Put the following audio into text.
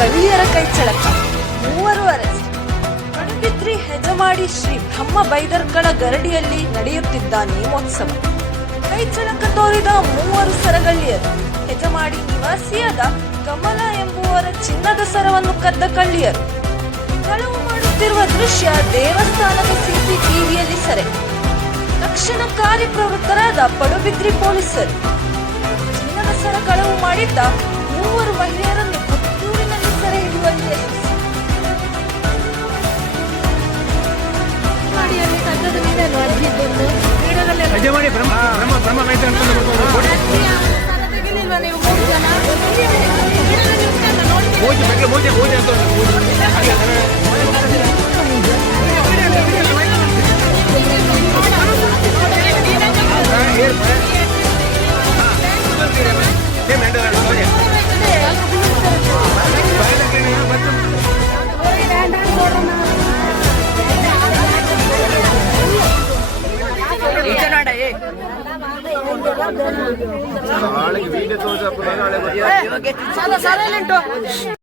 ಗಳ್ಳಿಯರ ಕೈಚಳಕ, 3 arrest. Padubidri Hejamadi Shri ಬ್ರಹ್ಮ ಬೈದರ್ಕಳ ಗರಡಿಯಲ್ಲಿ ನಡೆಯುತ್ತಿದ್ದ ನೇಮೋತ್ಸವ. ಕೈಚಳಕ ತೋರಿದ 3 ಸರಗಳ್ಳಿಯರು. ಹೆಜಮಾಡಿ ನಿವಾಸಿಯಾದ ಕಮಲ ಎಂಬುವರ ಚಿನ್ನದ ಸರವನ್ನು ಕದ್ದ ಕಳ್ಳಿಯರು. ಕಳವು ಮಾಡುತ್ತಿರುವ ದೃಶ್ಯ ದೇವಸ್ಥಾನದ ಸಿಸಿಟಿವಿಯಲ್ಲಿ ಸೆರೆ. ತಕ್ಷಣ ಕಾರ್ಯಪ್ರವೃತ್ತರಾದ ಪಡುಬಿದ್ರಿ ಪೊಲೀಸರು ಚಿನ್ನದ ಸರ ಕಳವು ಮಾಡಿದ್ದ 3 ಮಹಿಳೆಯರನ್ನು ಪುತ್ತೂರಿನಲ್ಲಿ ಸೆರೆ ಹಿಡಿಯುವಲ್ಲಿ ಯಶಸ್ಸು. ನಾಳೆಗೆ ವೀಡಿಯೋ ತೋರಿಸ